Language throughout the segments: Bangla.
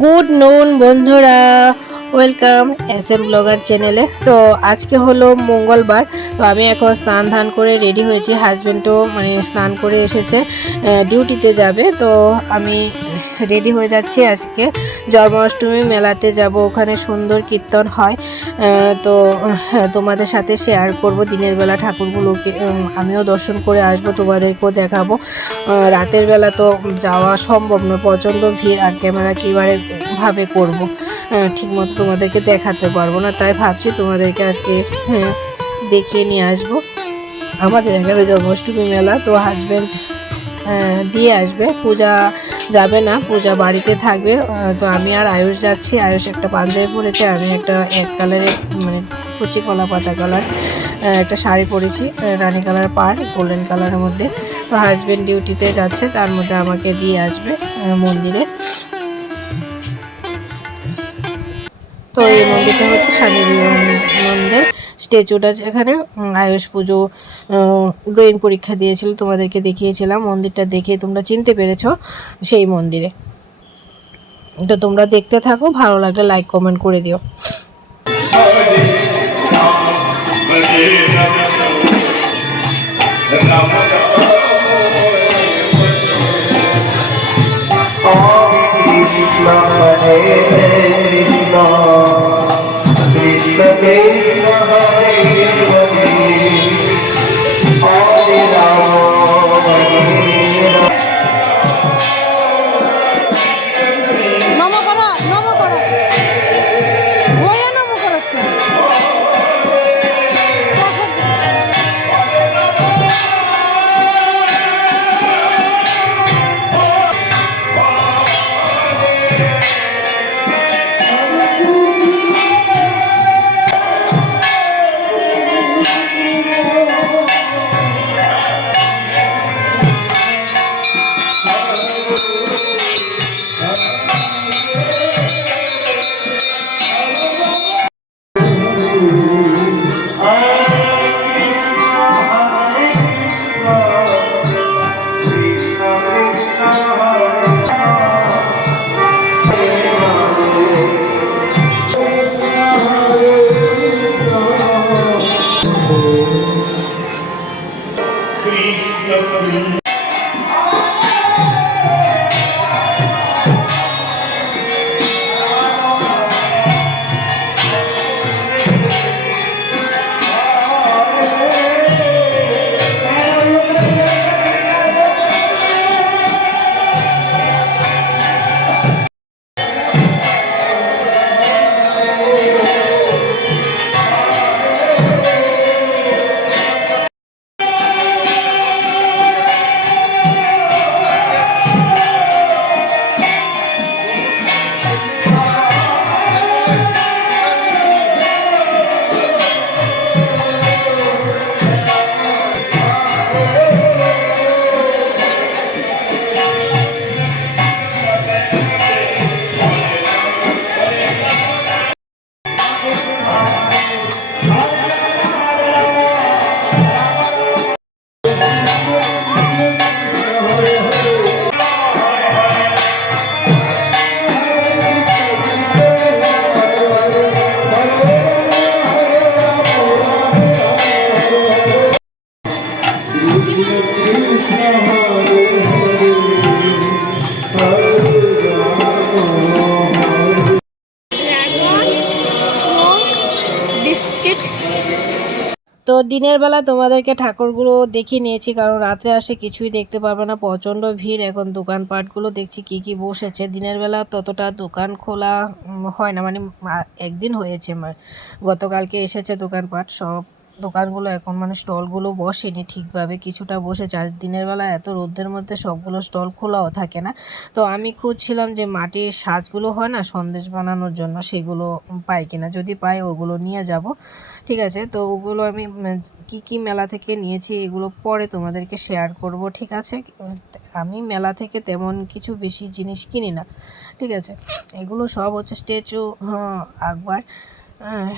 গুড নুন, বন্ধুরা। ওয়েলকাম এস এম ব্লগার চ্যানেলে। তো আজকে হলো মঙ্গলবার, তো আমি এখন স্নান ধান করে রেডি হয়েছি। হাজব্যান্ডও মানে স্নান করে এসেছে ডিউটিতে যাবে। তো আমি রেডি হয়ে যাচ্ছি আজকে জন্মাষ্টমী মেলাতে যাব ওখানে সুন্দর কীর্তন হয়। তো হ্যাঁ, তোমাদের সাথে শেয়ার করব দিনের বেলা ঠাকুরগুলোকে। আমিও দর্শন করে আসব তোমাদেরকেও দেখাবো। রাতের বেলা তো যাওয়া সম্ভব নয় প্রচণ্ড ভিড় আর ক্যামেরা কীভাবে ভাবে করব? ঠিক মতো তোমাদেরকে দেখাতে পারব না তাই ভাবছি তোমাদেরকে আজকে হ্যাঁ, দেখিয়ে নিয়ে আসব। আমাদের এখানে জন্মাষ্টমী মেলা তো হাজব্যান্ড দিয়ে আসবে। পূজা যাবে না, পূজা বাড়িতে থাকবে। তো আমি আর আয়ুষ যাচ্ছি। আয়ুষ একটা পাঞ্জাবি পরেছে, আমি একটা এক কালারের মানে কুচি কলা পাতা কালার একটা শাড়ি পরেছি রানী কালার পার গোল্ডেন কালারের মধ্যে। তো হাজব্যান্ড ডিউটিতে যাচ্ছে, তার মধ্যে আমাকে দিয়ে আসবে মন্দিরে। তো এই মন্দিরটা হচ্ছে স্বামী বিবেকানন্দের স্ট্যাচুটা এখানে আয়ুষ পুজো ড্রয়িং পরীক্ষা দিয়েছিল, তোমাদেরকে দেখিয়েছিলাম, মন্দিরটা দেখে তোমরা চিনতে পেরেছ সেই মন্দিরে। তো তোমরা দেখতে থাকো, ভালো লাগলে লাইক কমেন্ট করে দিও। Krishna Hare Krishna Krishna Krishna Cristo é দিনের বেলা তোমাদেরকে ঠাকুরগুলো দেখিয়ে নিয়েছি, কারণ রাত্রে আসে কিছুই দেখতে পারবে না। প্রচণ্ড ভিড়, এখন দোকানপাটগুলো দেখছি কি কি বসেছে। দিনের বেলা ততটা দোকান খোলা হয় না মানে একদিন হয়েছে গতকালকে এসেছে দোকানপাট, সব দোকানগুলো এখন মানে স্টলগুলো বসেনি ঠিকভাবে কিছুটা বসে। চার দিনের বেলা এত রোদের মধ্যে সবগুলো স্টল খোলাও থাকে না। তো আমি খুঁজছিলাম যে মাটির সাজগুলো হয় না সন্দেশ বানানোর জন্য সেগুলো পাই কিনা। যদি পাই ওগুলো নিয়ে যাব ঠিক আছে? তো ওগুলো আমি কি কি মেলা থেকে নিয়েছি এগুলো পরে তোমাদেরকে শেয়ার করব ঠিক আছে? আমি মেলা থেকে তেমন কিছু বেশি জিনিস কিনি না ঠিক আছে? এগুলো সব হচ্ছে স্ট্যাচু আকবার আহ,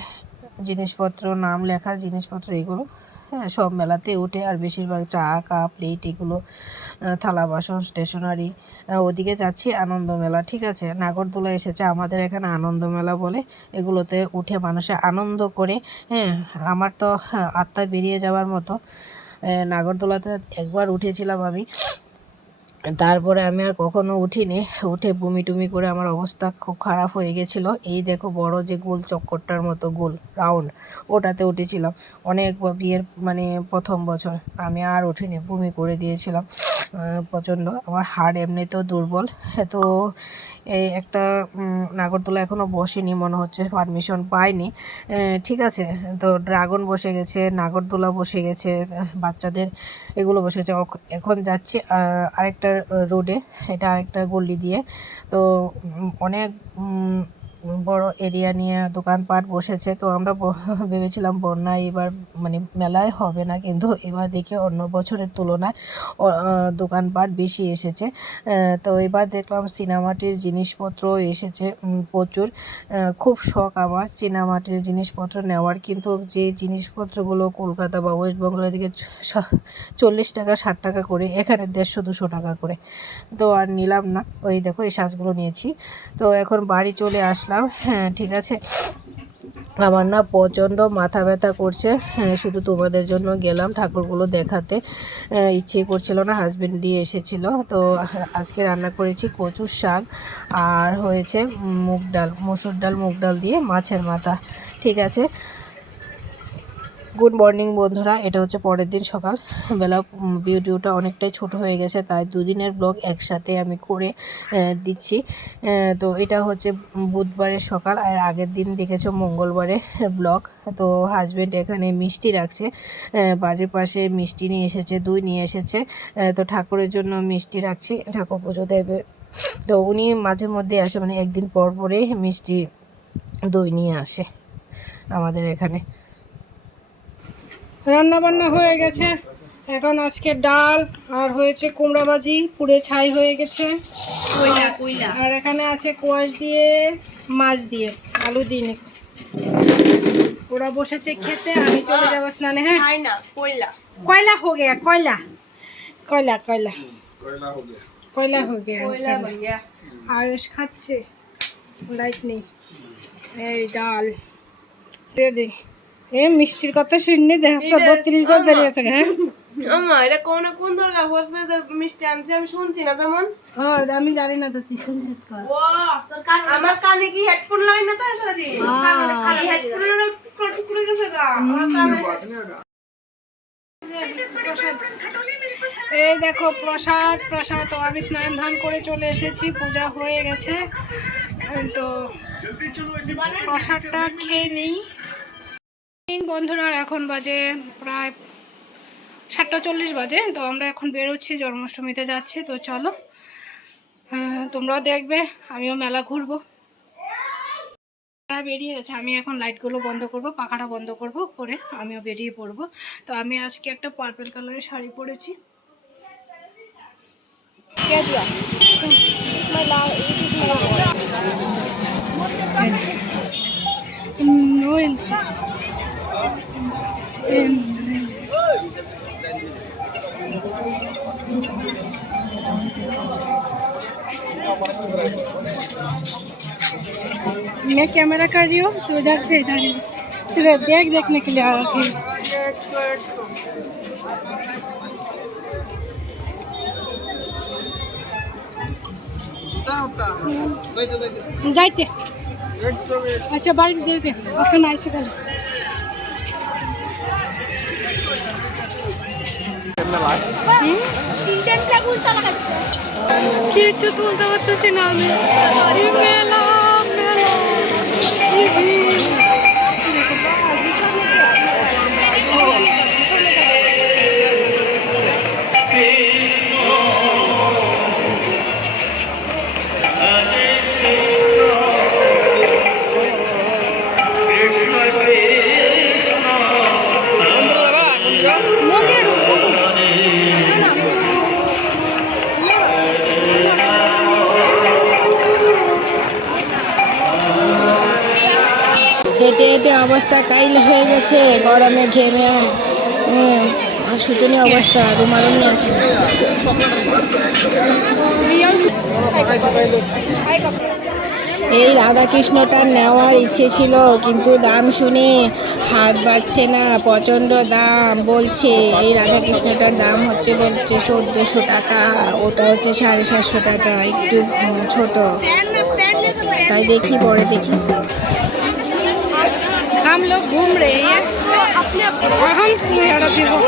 জিনিসপত্র নাম লেখার জিনিসপত্র এগুলো হ্যাঁ সব মেলাতে ওঠে। আর বেশিরভাগ চা কাপ প্লেট এগুলো থালা বাসন স্টেশনারি ওদিকে যাচ্ছি আনন্দ মেলা ঠিক আছে? নাগরদোলা এসেছে আমাদের এখানে আনন্দ মেলা বলে। এগুলোতে উঠে মানুষে আনন্দ করে হ্যাঁ আমার তো হ্যাঁ, আত্মা বেরিয়ে যাওয়ার মতো। নাগরদোলাতে একবার উঠেছিলাম আমি। তারপরে আমি আর কখনো উঠিনি। উঠে বমি টুমি করে আমার অবস্থা খুব খারাপ হয়ে গেছিল। এই দেখো বড় যে গোল চক্করটার মতো গোল, রাউন্ড, ওটাতে উঠেছিলাম। অনেক বিয়ের মানে প্রথম বছর, আমি আর উঠিনি, বমি করে দিয়েছিলাম। প্রচণ্ড। আমার হাড় এমনিতেও দুর্বল। তো এই একটা নাগরদোলা এখনও বসেনি, মনে হচ্ছে পারমিশন পাইনি। ঠিক আছে, তো ড্রাগন বসে গেছে, নাগরদোলা বসে গেছে, বাচ্চাদের এগুলো বসে গেছে। এখন যাচ্ছি আরেকটা রোডে এটা আরেকটা গলি দিয়ে। তো অনেক বড় এরিয়া নিয়ে দোকানপাট বসেছে। তো আমরা ভেবেছিলাম বন্যায় এবার মানে মেলায় হবে না, কিন্তু এবার দেখে অন্য বছরের তুলনায় দোকানপাট বেশি এসেছে। তো এবার দেখলাম সিনেমাটির জিনিসপত্র এসেছে প্রচুর। খুব শখ আমার চীনামাটির জিনিসপত্র নেওয়ার, কিন্তু যে জিনিসপত্রগুলো কলকাতা বা ওয়েস্ট বেঙ্গলের দিকে চল্লিশ টাকা, ষাট টাকা করে, এখানে দেড়শো, দুশো টাকা করে। তো আর নিলাম না, ওই দেখো এই সাজগুলো নিয়েছি। তো এখন বাড়ি চলে আসলাম। হ্যাঁ ঠিক আছে। আমার না প্রচণ্ড মাথা ব্যথা করছে। হ্যাঁ, শুধু তোমাদের জন্য গেলাম ঠাকুরগুলো দেখাতে। ইচ্ছে করছিল না হাজব্যান্ড দিয়ে এসেছিল। তো আজকে রান্না করেছি কচুর শাক আর হয়েছে মুগ ডাল মসুর ডাল মুগ ডাল দিয়ে মাছের মাথা। ঠিক আছে? গুড মর্নিং বন্ধুরা, এটা হচ্ছে পরের দিন সকাল। বেলা ভিডিওটা অনেকটাই ছোট হয়ে গেছে, তাই দুদিনের ব্লগ একসাথে আমি করে দিচ্ছি। তো এটা হচ্ছে বুধবারের সকাল, আর আগের দিন দেখেছ মঙ্গলবারে ব্লগ। তো হাজব্যান্ড এখানে মিষ্টি রাখছে বাড়ির পাশে মিষ্টি নিয়ে এসেছে, দই নিয়ে এসেছে তো ঠাকুরের জন্য মিষ্টি রাখছি, ঠাকুর পুজো দেবে। তো উনি মাঝে মধ্যে আসে মানে একদিন পর পরে মিষ্টি দই নিয়ে আসে আমাদের এখানে। রান্না বান্না হয়ে গেছে। এখন আজকে ডাল আর হয়েছে কুমড়া ভাজি পুড়ে ছাই হয়ে গেছে। আর এখানে আছে কোয়াশ দিয়ে মাছ দিয়ে আলু দিয়ে। ওরা বসেছে খেতে আমি চলে যাব স্নানে হ্যাঁ? কয়লা কয়লা হো গেয়া কয়লা? কয়লা কয়লা। কয়লা হো গেয়া। আয়ুষ খাচ্ছে। লাইট নেই। এই ডাল। দে দে। এ মিষ্টির কথা শুননি দেখো বত্রিশ দর দাঁড়িয়ে আছে হ্যাঁ আমা এটা কোন কোন দরকার পড়ছে যে মিষ্টি আনছে? আমি শুনছি না তেমন। হ্যাঁ আমি জানি না তো তুই শুনছিস কর। ও আমার কানে কি হেডফোন লাগাই না তার সাথে হেডফোনের টুকরো টুকরো গেছে গা। আমার কানে এই দেখো প্রসাদ প্রসাদ তো আমি স্নান ধান করে চলে এসেছি পূজা হয়ে গেছে। তো প্রসাদটা খেয়ে নিই। বন্ধুরা, এখন বাজে প্রায় সাতটা চল্লিশ বাজে, তো আমরা এখন বেরোচ্ছি, জন্মাষ্টমীতে যাচ্ছি, তো চলো তোমরাও দেখবে, আমিও মেলা ঘুরবো তারা বেরিয়ে গেছে, আমি এখন লাইটগুলো বন্ধ করব, পাখাটা বন্ধ করব, করে আমিও বেরিয়ে পড়ব তো আমি আজকে একটা পার্পল কালারের শাড়ি পরেছি. Mm. मैं कैमरा कर रही हूँ तो इधर से इधर सिर्फ़ बैग देखने के लिए आ रहा हूँ जाते अच्छा बारिश देते अपना ऐसे कर গেল কিছু তুলতে পারতেছি না আমি? অবস্থা কাইল হয়ে গেছে, গরমে ঘেমে আর শোচনীয় অবস্থা, রুমালও নিয়ে আসি। এই রাধাকৃষ্ণটা নেওয়ার ইচ্ছে ছিল, কিন্তু দাম শুনে হাত বাড়ছে না, প্রচণ্ড দাম বলছে। এই রাধাকৃষ্ণটার দাম হচ্ছে বলছে চোদ্দোশো টাকা, ওটা হচ্ছে সাড়ে সাতশো টাকা, একটু ছোট। তাই দেখি, পরে দেখি। हम लोग घूम रहे हैं और हम तुम्हें ऑर्डर देबो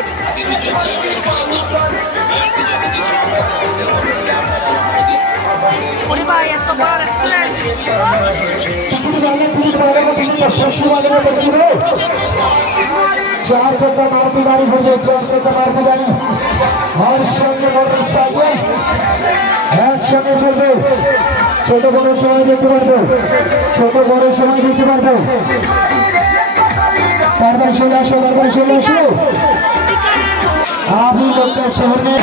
ওরে ভাই এত বড় রেস্টুরেন্ট चार चक्का मारुति गाड़ी हो गई चार चक्का मारुति गाड़ी हर সঙ্গে মোটরসাইকেল একসঙ্গে চলবে ছোট বড় সময় দেখতে পারবো ছোট বড় সময় দেখতে পারবো তারপরে চলে আসো তারপরে চলে আসো। আপনি লোকটা শহর में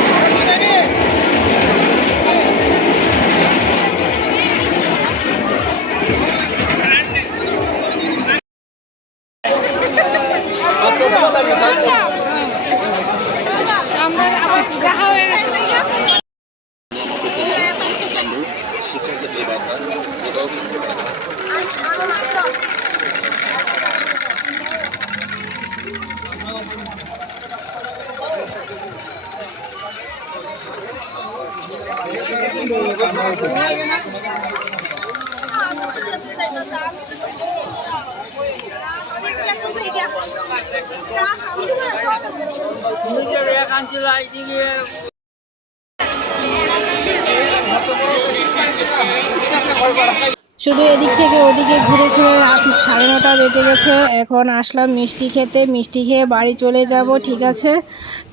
আমরা আবার শুধু এদিক থেকে ওদিকে ঘুরে ঘুরে রাত সাড়ে নটা বেজে গেছে। এখন আসলাম মিষ্টি খেতে। মিষ্টি খেয়ে বাড়ি চলে যাব, ঠিক আছে?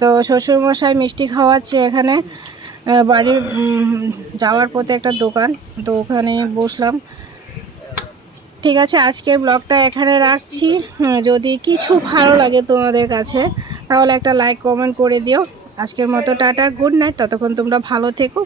তো শ্বশুরমশাই মিষ্টি খাওয়াচ্ছে এখানে। বাড়ির যাওয়ার পথে একটা দোকান, তো ওখানে বসলাম। ঠিক আছে, আজকের ব্লগটা এখানে রাখছি। যদি কিছু ভালো লাগে তোমাদের কাছে, তাহলে একটা লাইক কমেন্ট করে দিও। আজকের মতো টাটা গুড নাইট ততক্ষণ তোমরা ভালো থেকো।